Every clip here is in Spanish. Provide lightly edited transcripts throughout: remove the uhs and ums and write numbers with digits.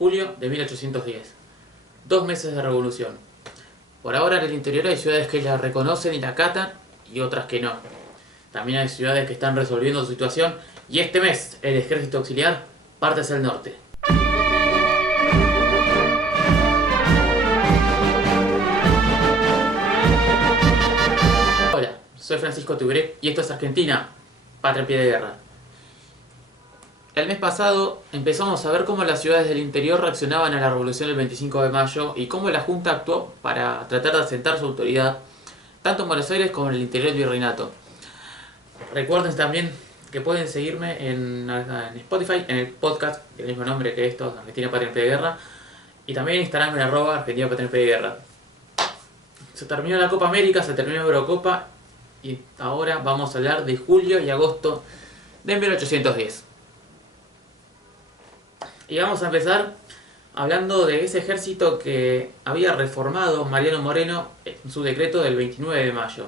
Julio de 1810. 2 meses de revolución. Por ahora en el interior hay ciudades que la reconocen y la acatan y otras que no. También hay ciudades que están resolviendo su situación y este mes el ejército auxiliar parte hacia el norte. Hola, soy Francisco Tugré y esto es Argentina, patria en pie de guerra. El mes pasado empezamos a ver cómo las ciudades del interior reaccionaban a la revolución del 25 de mayo y cómo la Junta actuó para tratar de asentar su autoridad tanto en Buenos Aires como en el interior del virreinato. Recuerden también que pueden seguirme en Spotify, en el podcast del mismo nombre que esto, Argentina Patria en Pie de Guerra, y también en Instagram en @Argentina Patria en Pie de Guerra. Se terminó la Copa América, se terminó la Eurocopa y ahora vamos a hablar de julio y agosto de 1810. Y vamos a empezar hablando de ese ejército que había reformado Mariano Moreno en su decreto del 29 de mayo.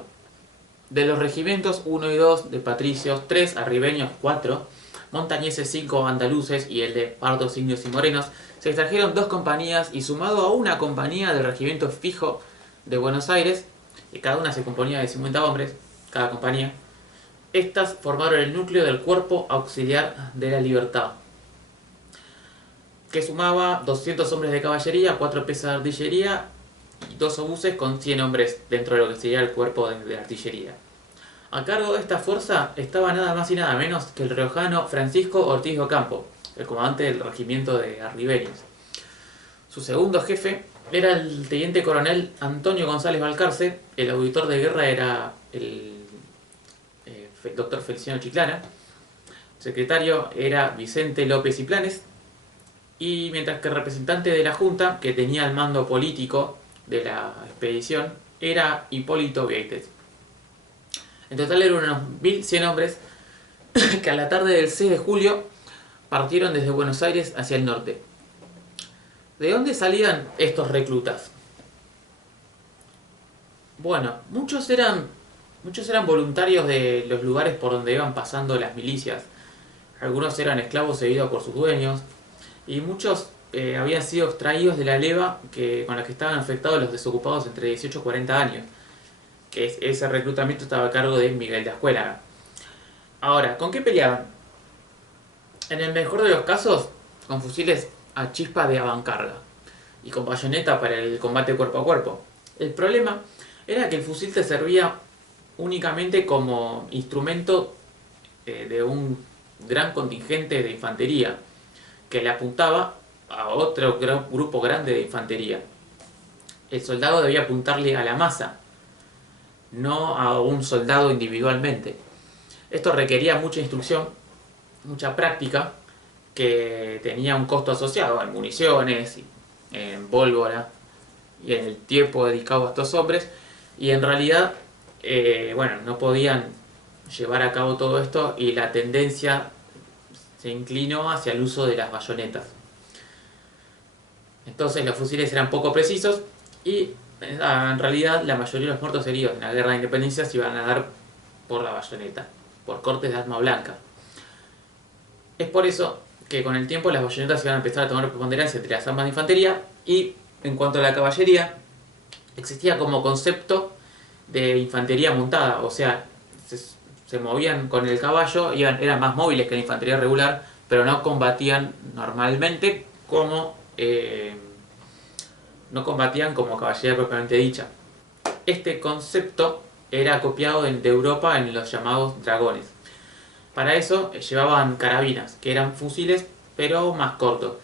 De los regimientos 1 y 2 de patricios, 3 arribeños, 4 montañeses, 5 andaluces y el de pardos, indios y morenos, se extrajeron 2 compañías y sumado a una compañía del regimiento fijo de Buenos Aires, que cada una se componía de 50 hombres, cada compañía, estas formaron el núcleo del Cuerpo Auxiliar de la Libertad, que sumaba 200 hombres de caballería, 4 piezas de artillería y 2 obuses con 100 hombres dentro de lo que sería el cuerpo de artillería. A cargo de esta fuerza estaba nada más y nada menos que el riojano Francisco Ortiz de Ocampo, el comandante del regimiento de arribeños. Su segundo jefe era el teniente coronel Antonio González Balcarce, el auditor de guerra era el doctor Feliciano Chiclana, el secretario era Vicente López y Planes, y mientras que el representante de la Junta, que tenía el mando político de la expedición, era Hipólito Vieites. En total eran unos 1100 hombres que a la tarde del 6 de julio partieron desde Buenos Aires hacia el norte. ¿De dónde salían estos reclutas? Bueno, muchos eran voluntarios de los lugares por donde iban pasando las milicias. Algunos eran esclavos seguidos por sus dueños y muchos habían sido extraídos de la leva con la que estaban afectados los desocupados entre 18 y 40 años. Que ese reclutamiento estaba a cargo de Miguel de Ascuélaga. Ahora, ¿con qué peleaban? En el mejor de los casos, con fusiles a chispa de avancarga y con bayoneta para el combate cuerpo a cuerpo. El problema era que el fusil te servía únicamente como instrumento de un gran contingente de infantería que le apuntaba a otro grupo grande de infantería. El soldado debía apuntarle a la masa, no a un soldado individualmente. Esto requería mucha instrucción, mucha práctica, que tenía un costo asociado en municiones, en pólvora y en el tiempo dedicado a estos hombres, y en realidad no podían llevar a cabo todo esto y la tendencia se inclinó hacia el uso de las bayonetas. Entonces los fusiles eran poco precisos y en realidad la mayoría de los muertos heridos en la guerra de independencia se iban a dar por la bayoneta, por cortes de arma blanca. Es por eso que con el tiempo las bayonetas iban a empezar a tomar preponderancia entre las armas de infantería y en cuanto a la caballería existía como concepto de infantería montada, o sea, se movían con el caballo, eran más móviles que la infantería regular, pero no combatían normalmente como caballería propiamente dicha. Este concepto era copiado de Europa en los llamados dragones. Para eso llevaban carabinas, que eran fusiles pero más cortos.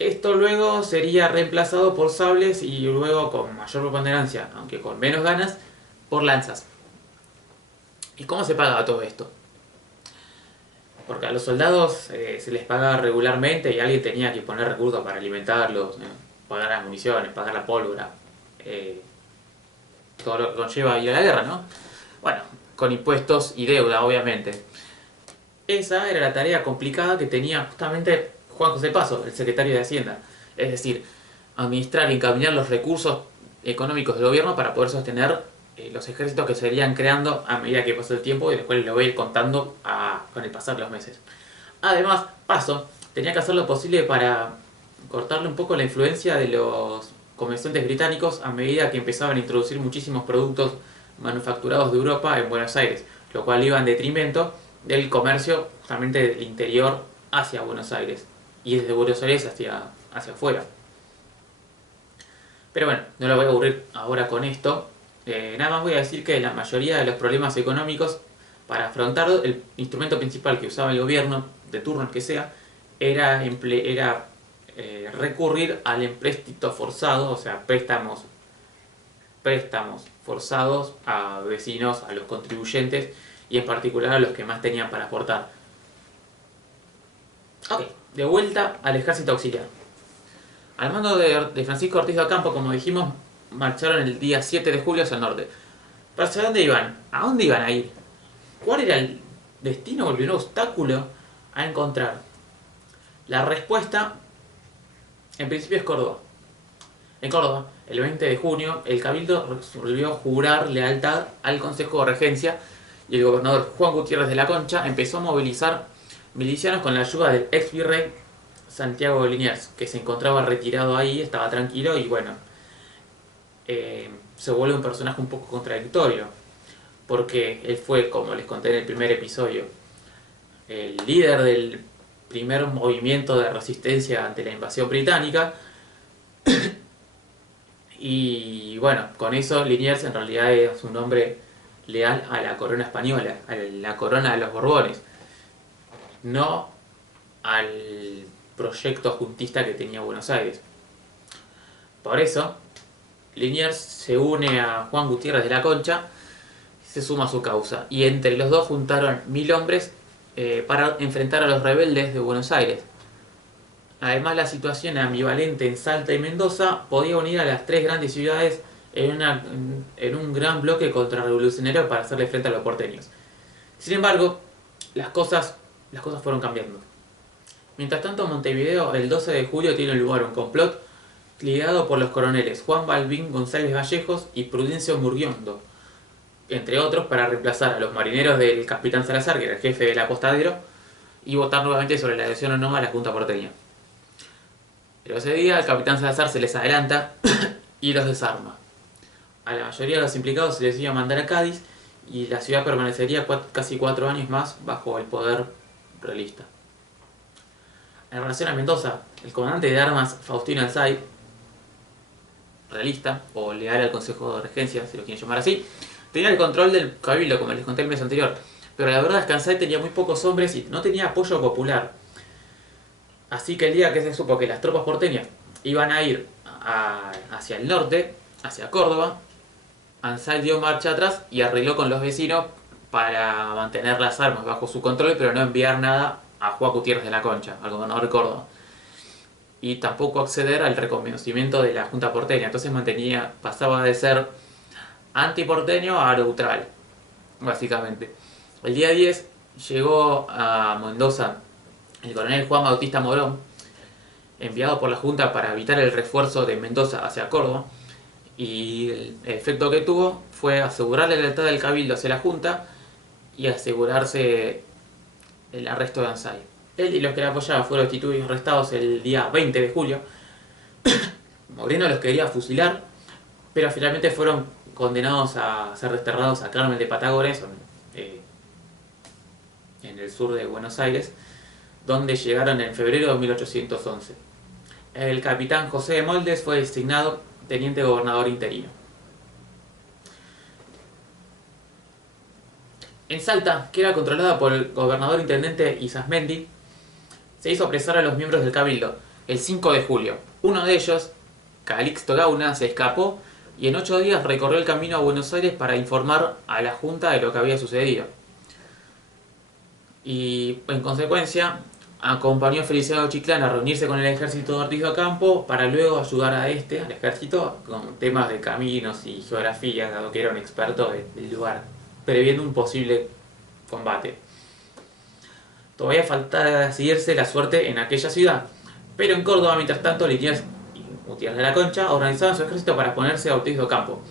Esto luego sería reemplazado por sables y luego con mayor preponderancia, aunque con menos ganas, por lanzas. ¿Y cómo se pagaba todo esto? Porque a los soldados se les pagaba regularmente y alguien tenía que poner recursos para alimentarlos, pagar las municiones, pagar la pólvora, todo lo que conlleva ir a la guerra, ¿no? Bueno, con impuestos y deuda, obviamente. Esa era la tarea complicada que tenía justamente Juan José Paso, el secretario de Hacienda. Es decir, administrar y encaminar los recursos económicos del gobierno para poder sostener los ejércitos que se irían creando a medida que pasó el tiempo y después lo voy a ir contando con el pasar de los meses. Además, Paso tenía que hacer lo posible para cortarle un poco la influencia de los comerciantes británicos a medida que empezaban a introducir muchísimos productos manufacturados de Europa en Buenos Aires, lo cual iba en detrimento del comercio justamente del interior hacia Buenos Aires y desde Buenos Aires hacia afuera. Pero bueno, no lo voy a aburrir ahora con esto. Nada más voy a decir que la mayoría de los problemas económicos, para afrontarlo, el instrumento principal que usaba el gobierno, de turno que sea, era recurrir al empréstito forzado, o sea, préstamos forzados a vecinos, a los contribuyentes y en particular a los que más tenían para aportar. Ok, de vuelta al ejército auxiliar. Al mando de Francisco Ortiz de Ocampo, como dijimos, marcharon el día 7 de julio hacia el norte. ¿Pero hacia dónde iban? ¿A dónde iban a ir? ¿Cuál era el destino o el primer obstáculo a encontrar? La respuesta, en principio, es Córdoba. En Córdoba, el 20 de junio, el Cabildo resolvió jurar lealtad al Consejo de Regencia y el gobernador Juan Gutiérrez de la Concha empezó a movilizar milicianos con la ayuda del ex virrey Santiago de Liniers, que se encontraba retirado ahí, estaba tranquilo y bueno, se vuelve un personaje un poco contradictorio, porque él fue, como les conté en el primer episodio, el líder del primer movimiento de resistencia ante la invasión británica. Y bueno, con eso Liniers en realidad es un hombre leal a la corona española, a la corona de los Borbones, no al proyecto juntista que tenía Buenos Aires. Por eso, Liniers se une a Juan Gutiérrez de la Concha, se suma a su causa, y entre los dos juntaron 1000 hombres para enfrentar a los rebeldes de Buenos Aires. Además, la situación ambivalente en Salta y Mendoza podía unir a las tres grandes ciudades en un gran bloque contrarrevolucionario para hacerle frente a los porteños. Sin embargo, las cosas fueron cambiando. Mientras tanto, en Montevideo, el 12 de julio tiene lugar un complot liderado por los coroneles Juan Balbín González Vallejos y Prudencio Murguiondo, entre otros, para reemplazar a los marineros del capitán Salazar, que era el jefe del apostadero, y votar nuevamente sobre la adhesión o no a la Junta Porteña. Pero ese día el capitán Salazar se les adelanta y los desarma. A la mayoría de los implicados se les iba a mandar a Cádiz y la ciudad permanecería casi 4 años más bajo el poder realista. En relación a Mendoza, el comandante de armas Faustino Alzay, realista o leal al Consejo de Regencia, si lo quieren llamar así, tenía el control del cabildo, como les conté el mes anterior, pero la verdad es que Alzay tenía muy pocos hombres y no tenía apoyo popular. Así que el día que se supo que las tropas porteñas iban a ir hacia el norte, hacia Córdoba, Alzay dio marcha atrás y arregló con los vecinos para mantener las armas bajo su control, pero no enviar nada a Juan Gutiérrez de la Concha, al gobernador de Córdoba. Y tampoco acceder al reconocimiento de la Junta Porteña. Entonces pasaba de ser antiporteño a neutral, básicamente. El día 10 llegó a Mendoza el coronel Juan Bautista Morón, enviado por la Junta para evitar el refuerzo de Mendoza hacia Córdoba, y el efecto que tuvo fue asegurar la lealtad del cabildo hacia la Junta y asegurarse el arresto de Alzay. Él y los que le apoyaban fueron destituidos y arrestados el día 20 de julio. Moreno los quería fusilar, pero finalmente fueron condenados a ser desterrados a Carmen de Patagones, en el sur de Buenos Aires, donde llegaron en febrero de 1811. El capitán José de Moldes fue designado teniente gobernador interino. En Salta, que era controlada por el gobernador intendente Isasmendi, se hizo apresar a los miembros del cabildo el 5 de julio. Uno de ellos, Calixto Gauna, se escapó y en 8 días recorrió el camino a Buenos Aires para informar a la Junta de lo que había sucedido. Y en consecuencia acompañó a Feliciano Chiclán a reunirse con el ejército de Ortiz de Ocampo para luego ayudar al ejército, con temas de caminos y geografía, dado que era un experto del lugar, previendo un posible combate. Todavía faltaba decidirse la suerte en aquella ciudad, pero en Córdoba, mientras tanto, Liniers y Gutiérrez de la Concha organizaban su ejército para ponerse a Ortiz de Ocampo.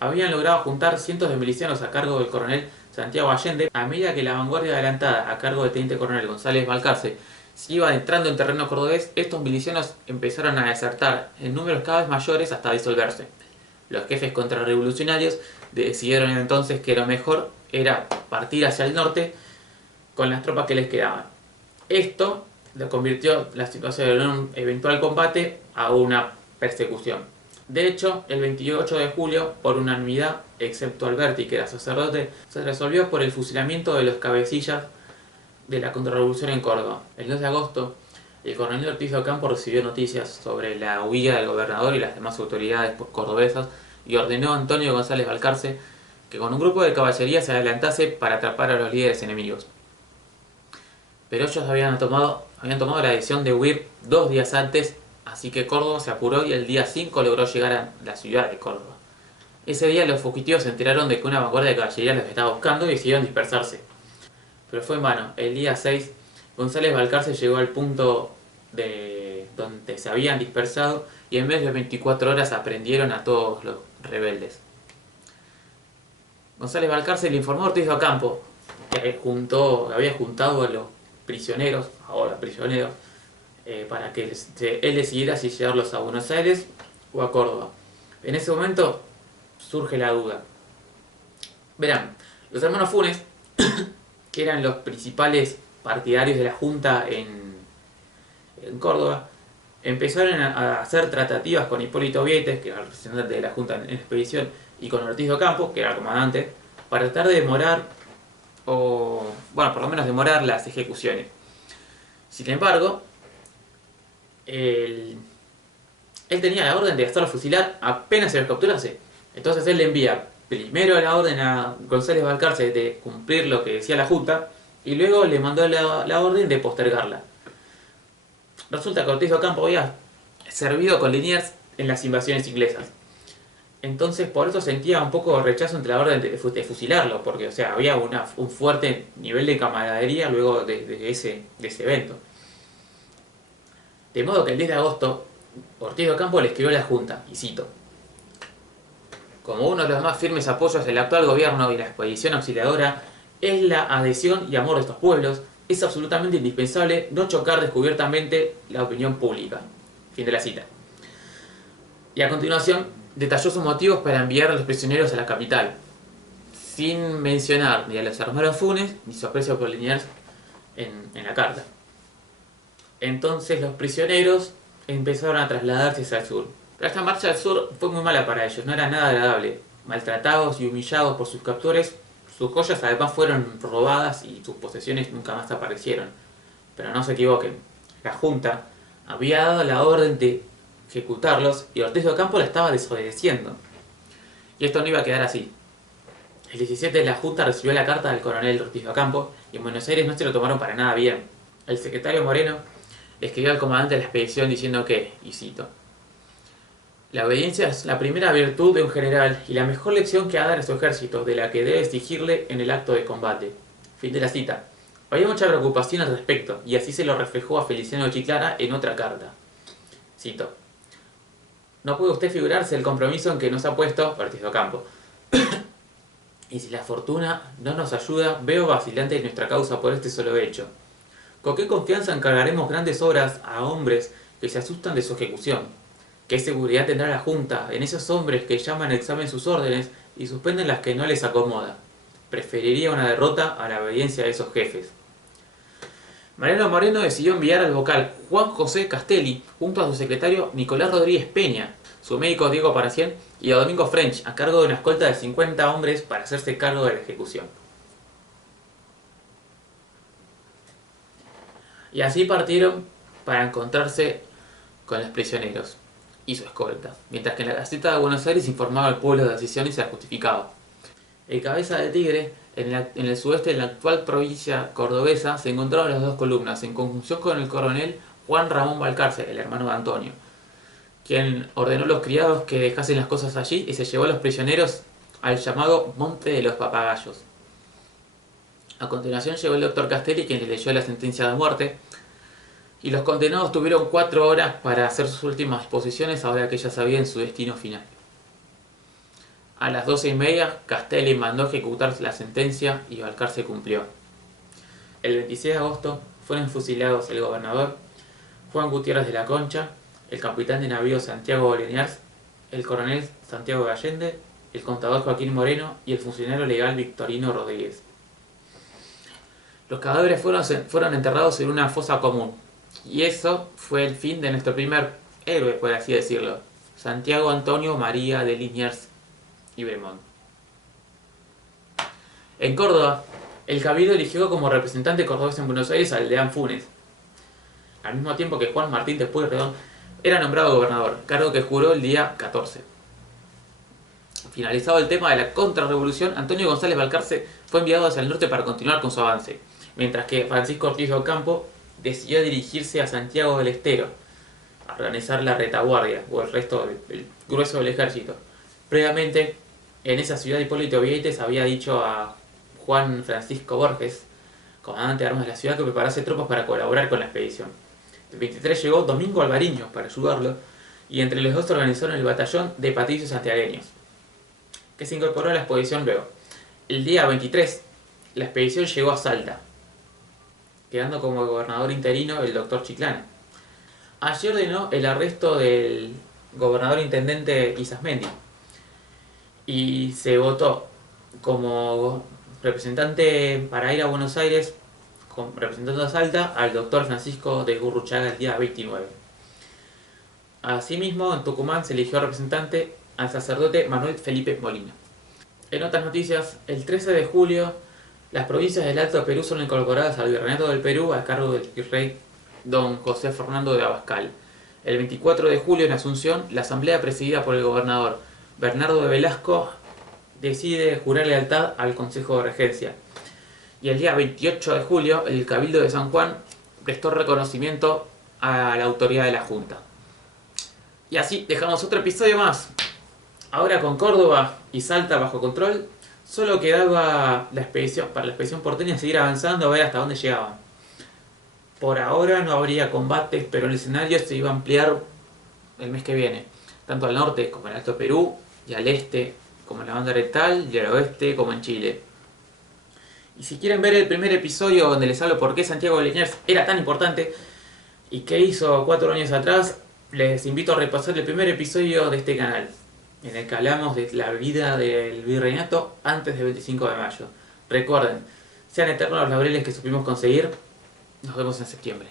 Habían logrado juntar cientos de milicianos a cargo del coronel Santiago Allende, a medida que la vanguardia adelantada, a cargo del teniente coronel González Balcarce se iba entrando en terreno cordobés, estos milicianos empezaron a desertar en números cada vez mayores hasta disolverse. Los jefes contrarrevolucionarios decidieron entonces que lo mejor era partir hacia el norte con las tropas que les quedaban. Esto lo convirtió la situación de un eventual combate a una persecución. De hecho, el 28 de julio, por unanimidad, excepto Alberti, que era sacerdote, se resolvió por el fusilamiento de los cabecillas de la contrarrevolución en Córdoba. El 2 de agosto, el coronel Ortiz de Ocampo recibió noticias sobre la huida del gobernador y las demás autoridades cordobesas y ordenó a Antonio González Balcarce que con un grupo de caballería se adelantase para atrapar a los líderes enemigos. Pero ellos habían tomado la decisión de huir 2 días antes, así que Córdoba se apuró y el día 5 logró llegar a la ciudad de Córdoba. Ese día los fugitivos se enteraron de que una vanguardia de caballería los estaba buscando y decidieron dispersarse. Pero fue en vano. El día 6, González Balcarce llegó al punto de donde se habían dispersado y en menos de 24 horas aprendieron a todos los rebeldes. González Balcarce le informó a Ortiz de Ocampo que había juntado a los prisioneros, ahora prisioneros, para que él decidiera si llevarlos a Buenos Aires o a Córdoba. En ese momento surge la duda. Verán, los hermanos Funes, que eran los principales partidarios de la Junta en Córdoba, empezaron a hacer tratativas con Hipólito Vietes, que era el representante de la Junta en expedición, y con Ortiz de Ocampo, que era el comandante, para tratar de demorar, por lo menos demorar las ejecuciones. Sin embargo, él tenía la orden de hacerlo fusilar apenas se los capturase. Entonces él le envía primero la orden a González Balcarce de cumplir lo que decía la Junta y luego le mandó la orden de postergarla. Resulta que Ortiz de Ocampo había servido con Liniers en las invasiones inglesas. Entonces por eso sentía un poco de rechazo entre la orden de fusilarlo, porque había un fuerte nivel de camaradería luego de ese evento. De modo que el 10 de agosto Ortiz de Ocampo le escribió a la Junta, y cito: como uno de los más firmes apoyos del actual gobierno y la expedición auxiliadora es la adhesión y amor de estos pueblos, es absolutamente indispensable no chocar descubiertamente la opinión pública. Fin de la cita. Y a continuación detalló sus motivos para enviar a los prisioneros a la capital, sin mencionar ni a los hermanos Funes ni su aprecio por Liniers en la carta. Entonces los prisioneros empezaron a trasladarse hacia el sur. Pero esta marcha al sur fue muy mala para ellos, no era nada agradable. Maltratados y humillados por sus captores, sus joyas además fueron robadas y sus posesiones nunca más aparecieron. Pero no se equivoquen, la Junta había dado la orden de ejecutarlos y Ortiz de Ocampo la estaba desobedeciendo. Y esto no iba a quedar así. El 17 la Junta recibió la carta del coronel Ortiz de Ocampo y en Buenos Aires no se lo tomaron para nada bien. El secretario Moreno le escribió al comandante de la expedición diciendo que, y cito: la obediencia es la primera virtud de un general y la mejor lección que ha de dar a su ejército, de la que debe exigirle en el acto de combate. Fin de la cita. Había mucha preocupación al respecto, y así se lo reflejó a Feliciano Chiclana en otra carta. Cito: no puede usted figurarse el compromiso en que nos ha puesto Ortiz de Ocampo. Y si la fortuna no nos ayuda, veo vacilante nuestra causa por este solo hecho. ¿Con qué confianza encargaremos grandes obras a hombres que se asustan de su ejecución? ¿Qué seguridad tendrá la Junta en esos hombres que llaman a examen sus órdenes y suspenden las que no les acomoda? Preferiría una derrota a la obediencia de esos jefes. Mariano Moreno decidió enviar al vocal Juan José Castelli junto a su secretario Nicolás Rodríguez Peña, su médico Diego Paracien y a Domingo French a cargo de una escolta de 50 hombres para hacerse cargo de la ejecución. Y así partieron para encontrarse con los prisioneros y su escolta, mientras que en la Gaceta de Buenos Aires informaba al pueblo de la decisión y se la justificaba. El Cabeza de Tigre, en el sudeste de la actual provincia cordobesa, se encontraron las dos columnas, en conjunción con el coronel Juan Ramón Balcarce, el hermano de Antonio, quien ordenó a los criados que dejasen las cosas allí y se llevó a los prisioneros al llamado Monte de los Papagayos. A continuación llegó el doctor Castelli, quien le leyó la sentencia de muerte, y los condenados tuvieron 4 horas para hacer sus últimas disposiciones ahora que ya sabían su destino final. A las 12:30, Castelli mandó ejecutar la sentencia y Balcarce cumplió. El 26 de agosto fueron fusilados el gobernador Juan Gutiérrez de la Concha, el capitán de navío Santiago Liniers, el coronel Santiago de Allende, el contador Joaquín Moreno y el funcionario legal Victorino Rodríguez. Los cadáveres fueron enterrados en una fosa común, y eso fue el fin de nuestro primer héroe, por así decirlo, Santiago Antonio María de Liniers y Bremont. En Córdoba, el Cabildo eligió como representante cordobés en Buenos Aires al deán Funes, al mismo tiempo que Juan Martín de Pueyrredón era nombrado gobernador, cargo que juró el día 14. Finalizado el tema de la contrarrevolución, Antonio González Balcarce fue enviado hacia el norte para continuar con su avance, mientras que Francisco Ortiz de Ocampo decidió dirigirse a Santiago del Estero, a organizar la retaguardia, o el resto del grueso del ejército. Previamente, en esa ciudad Hipólito Vieites había dicho a Juan Francisco Borges, comandante de armas de la ciudad, que preparase tropas para colaborar con la expedición. El 23 llegó Domingo Alvariño para ayudarlo, y entre los dos organizaron el batallón de patricios santiagueños, que se incorporó a la expedición luego. El día 23, la expedición llegó a Salta, quedando como gobernador interino el doctor Chiclana. Allí ordenó el arresto del gobernador intendente Isasmendi, y se votó como representante para ir a Buenos Aires, representando a Salta, al doctor Francisco de Gurruchaga el día 29. Asimismo, en Tucumán se eligió representante al sacerdote Manuel Felipe Molina. En otras noticias, el 13 de julio, las provincias del Alto Perú son incorporadas al Virreinato del Perú a cargo del virrey don José Fernando de Abascal. El 24 de julio, en Asunción, la asamblea presidida por el gobernador Bernardo de Velasco decide jurar lealtad al Consejo de Regencia. Y el día 28 de julio, el Cabildo de San Juan prestó reconocimiento a la autoridad de la Junta. Y así dejamos otro episodio más. Ahora con Córdoba y Salta bajo control, solo quedaba para la expedición porteña seguir avanzando a ver hasta dónde llegaban. Por ahora no habría combates, pero el escenario se iba a ampliar el mes que viene, tanto al norte como en el Alto Perú, y al este como en la banda oriental, y al oeste como en Chile. Y si quieren ver el primer episodio donde les hablo por qué Santiago de Liniers era tan importante y qué hizo 4 años atrás, les invito a repasar el primer episodio de este canal, en el que hablamos de la vida del virreinato antes del 25 de mayo. Recuerden, sean eternos los laureles que supimos conseguir. Nos vemos en septiembre.